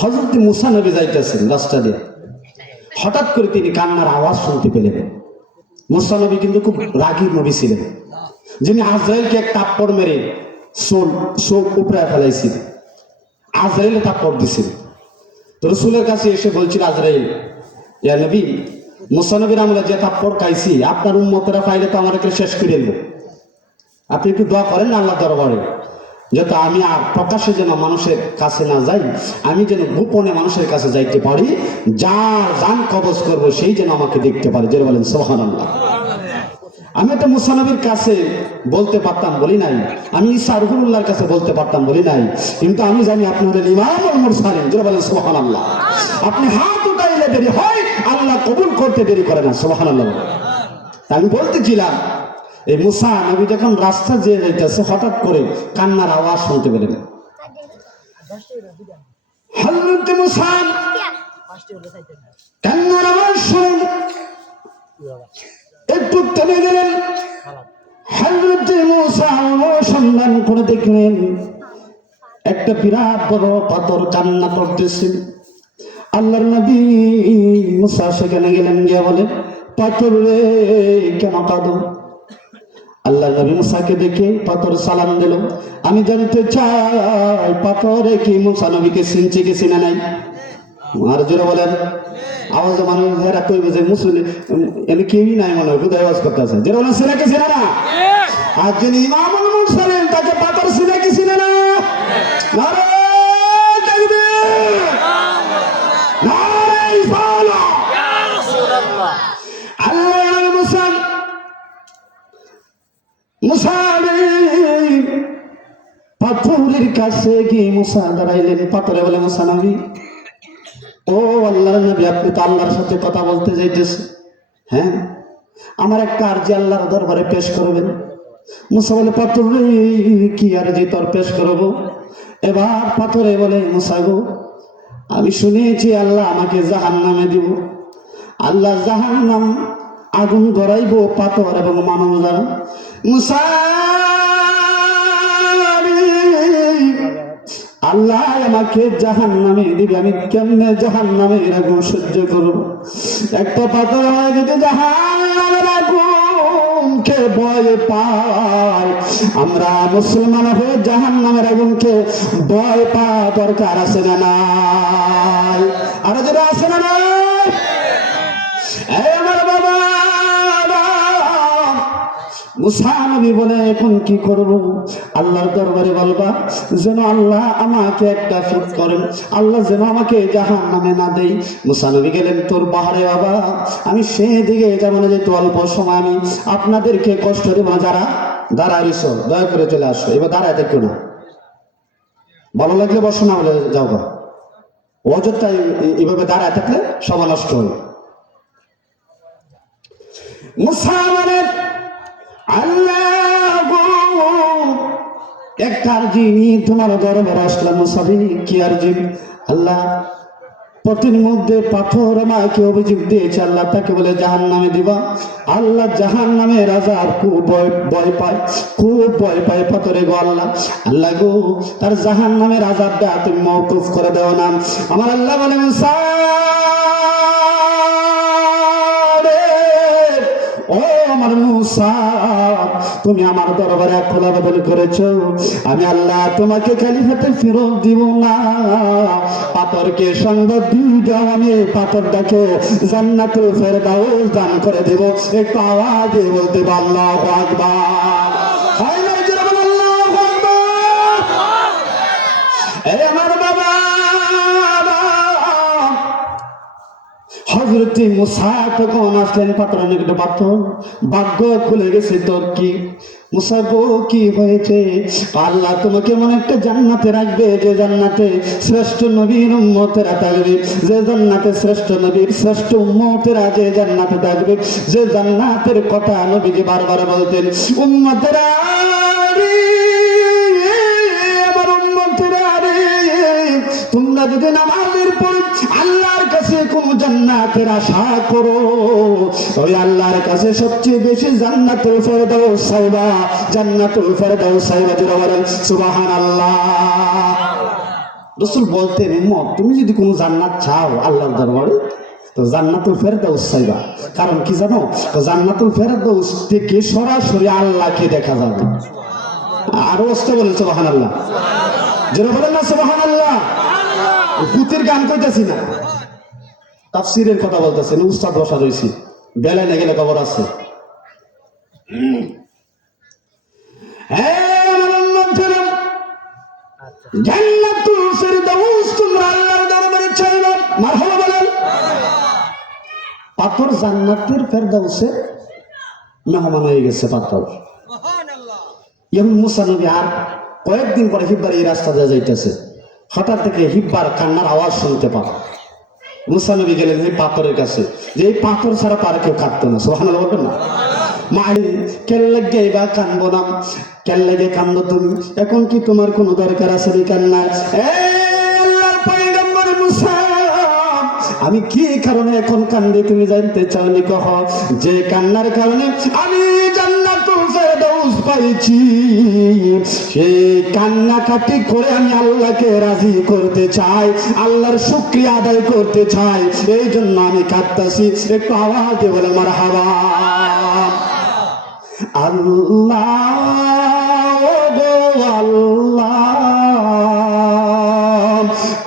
হযরত মুসা নবী যাইতেছেন রাস্তা দিয়ে, হঠাৎ করে তিনি কান্নার আওয়াজ শুনতে পেলেন। মুসা নবী কিন্তু খুব রাগী নবী ছিলেন, যিনি আজরাইলকে এক থাপ্পড় মেরে চোখ উপড়ে ফেলাইছিল। আজরাইলে থাপ্পড় দিছিল। তো রাসূলের কাছে এসে বলছিল আজরাইল, ইয়া নবী, মুসা নবীর আমরা যে থাপ্পড় খাইছি আপনার উম্মতেরা পাইলে তো আমাদেরকে শেষ করে দেব। আপনি একটু দোয়া করেন না আল্লাহ দরবারে, যাতে আমি আর প্রকাশ্যে যেন মানুষের কাছে না যাই, আমি যেন গোপনে মানুষের কাছে যাইতে পারি, যার জান কবজ করবো সেই যেন আমাকে দেখতে পারে। যেন বলেন সুবহানাল্লাহ। আমি তো মুসা নবীর কাছে বলতে পারতাম বলি নাই, আমি ঈসা রুহুল্লাহর কাছে বলতে পারতাম বলি নাই, কিন্তু আমি জানি আপনি হলেন ইমামুল মুরসালিন। যেন বলেন সুবহানাল্লাহ। আপনি হাত উঠাইলে দেরি হয়, আল্লাহ কবুল করতে দেরি করে না। সুবহানাল্লাহ। আমি বলতেছিলাম, এই মুসা নবী যখন রাস্তা দিয়ে যাইতেছে, হঠাৎ করে কান্নার আওয়াজ শুনতে পেলেন। হযরত মুসা কান্নার আওয়াজ শুনে একটু থেমে গেলেন। হযরত মুসা অনুসন্ধান করে দেখলেন একটা বিরাট বড় পাথর কান্না করতেছে। আল্লাহর নবী মুসা সেখানে গেলেন, গিয়ে বলেন, পাথর রে কেন কাঁদো? আল্লাহ নবী মুসাকে দেখে পাথর সালাম দিল। আমি জানতে চাই পাথরে কি মুসা নবীকে চিনছে কি চিনে নাই? আর জোরে বলেন। আওয়াজ মানুষ হেরা কইবে যে মুসলিম এনে কেউই নাই মনে হয়, আওয়াজ করতে আছে। যেটা বলেন চিনে কি চিনে না? আর যিনি ইমামুল মুরসালিন তাকে পাথর চিনে কি চিনে না? নারে তাকবীর, নারে ইসলাম। ইয়া রাসূলুল্লাহ। আল্লাহ মুসা পাথরের কাছে গিয়ে মুসা দাঁড়াইলেন। পাথরে বলে, মুসা নবী, ও আল্লাহর নবী, আপনি তো আল্লাহর সাথে কথা বলতে যাইতেছেন, হ্যাঁ, আমার একটা আরজি আল্লাহর দরবারে পেশ করবেন। মুসা বলে, পাথরে কি আরজি তোর পেশ করবো? এবার পাথরে বলে, মুসা গো, আমি শুনেছি আল্লাহ আমাকে জাহান্নামে দিব। আল্লাহ জাহান্নাম আগুন গড়াইব পাথর এবং মানব দ্বারা। মুসা, আল্লাহ আমাকে জাহান্নামে দিবে, আমি কেমনে জাহান্নামের আগুন সহ্য করব? একটা পাথর হয় যদি জাহান্নামের আগুনকে ভয় পায়, আমরা মুসলমান হয়ে জাহান্নামের আগুনকে ভয় পাওয়া দরকার আছে না নাই? আর যেটা আছে না নাই? আমার বাবা মুসা নবী বলে, এখন কি করব? আল্লাহর দরবারে বলবা যেন আল্লাহ আমাকে একটা ফিট করেন, আল্লাহ যেন আমাকে জাহান্নামে না দেই। মুসা নবী গেলেন তোর পাহাড়ে, বাবা আমি দিকে যাব না, যেহেতু অল্প সময় আমি আপনাদেরকে কষ্ট দেব না। যারা দাঁড়াইছ দয়া করে চলে আসো, এবার দাঁড়ায় দেখো না, ভালো লাগলে বসো, না বলে যাও গা। অযথা এইভাবে দাঁড়ায় থাকলে সব নষ্ট হয়। মুসা মানে আল্লাহ একটা আরজি নিয়ে তোমার দরবারে আসলাম। মুসাফি কি আরজি? আল্লাহ পথের মধ্যে পাথর আমাকে অভিযোগ দিয়েছে, আল্লাহ তাকে বলে জাহান্নামে দিবা। আল্লাহ জাহান্নামের আযাব খুব ভয় পায়, খুব ভয় পায় পাথরে গো আল্লাহ। আল্লাহ গো তার জাহান্নামের আযাবটা তুমি মওকুফ করে দাও না। আমার আল্লাহ বলে, মুসা ও আমার মুসা, তুমি আমার দরবারে খোলা আবেদন করেছো, আমি আল্লাহ তোমাকে খালি হাতে ফেরত দিব না। পাথরকে সংবাদ দিয়ে দাও, আমি পাথরটাকে জান্নাতুল ফেরদাউস দান করে দেব। একটু আওয়াজ দিয়ে বলতে আল্লাহু আকবার। আল্লাহু আকবার। এই আমার বাবা হযরত মুসা তখন আসলেন, পাথর নিকটে পাথর, ভাগ্য খুলে গেছে তোর কি? মুসা গো কি হয়েছে? আল্লাহ তোমাকে এমন একটা জান্নাতে রাখবে যে জান্নাতে শ্রেষ্ঠ নবীর উম্মতেরা থাকবে, যে জান্নাতে শ্রেষ্ঠ নবীর শ্রেষ্ঠ উম্মতেরা যে জান্নাতে থাকবে, যে জান্নাতের কথা নবীজি বারবার বলতেন, উম্মতেরা আমার উম্মতেরা রে, তোমরা যদি নামাজের পর আল্লাহর কাছে কোন জান্নাতের আশা করো, ওই আল্লাহর কাছে সবচেয়ে বেশি জান্নাতুল ফেরদাউস চাইবা, জান্নাতুল ফেরদাউস চাইবা। যারা বলেন সুবহানাল্লাহ। রাসূল বলতেন, উম্মত তুমি যদি কোনো জান্নাত চাও আল্লাহর দরবারে, তো জান্নাতুল ফেরদাউস চাইবা। কারণ কি জানো, তো জান্নাতুল ফেরদাউস থেকে সরাসরি আল্লাহকে দেখা যাবে। আরো আসতে বলেন সুবহানাল্লাহ, যারা বলেন না সুবহানাল্লাহ। পুতির গান কইতাছি না, তাফসীরের কথা বলতেছেন, উস্তাদ বসা রইছি, বেলায় না গেলে খবর আছে। জান্নাতুল ফেরদাউস তোমরা আল্লাহর দরবারে চাইবা, মারহাবা বলেন। পাথর জান্নাতের ফেরদাউসে মেহমান হয়ে গেছে পাথর। এখন মুসা নবী আর কয়েকদিন পরে হিব্বার এই রাস্তা দিয়ে যাইতেছে, হঠাৎ থেকে হিব্বার কান্নার আওয়াজ শুনতে পান। মুসা নবী গেলেন এই পাথরের কাছে, যে এই পাথর ছাড়া তার কেউ কাঁদতো না, সুবহানাল্লাহ বলবেন না। মাই কেন লাগে বা কানবো না, কেন লাগে কান্দো তুমি, এখন কি তোমার কোনো দরকার আছে নি কান্নার? আল্লাহর পয়গম্বর মুসা, আমি কি কারণে এখন কান্দি তুমি জানতে চাওনি? কহ, যে কান্নার কারণে আমি জান্নাতুল ফেরদাউস পাইছি, সেই কান্নাকাটি করে আমি আল্লাহকে রাজি করতে চাই, আল্লাহর শুকরিয়া আদায় করতে চাই, এই জন্য আমি কাঁদতাছি। একটু আওয়াজ দিয়ে বলে মারহাবা। আল্লাহ গো আল্লাহ,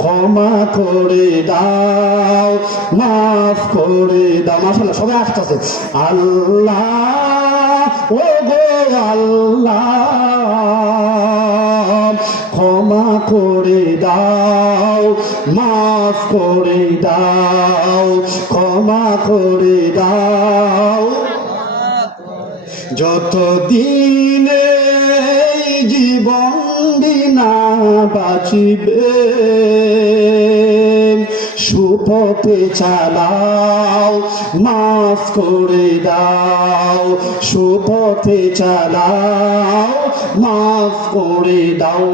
ক্ষমা করে দাও, মাফ করে দাও। মাশাআল্লাহ, সবাই আসতেছে। আল্লাহ ও গো আল্লাহ, ক্ষমা করে দাও, মাফ করে দাও, ক্ষমা করে দাও। যতদিন এই জীবন বিনা বাঁচিবে, সুপথে চালাও, মাফ করে দাও, সুপথে চালাও, মাফ করে দাও।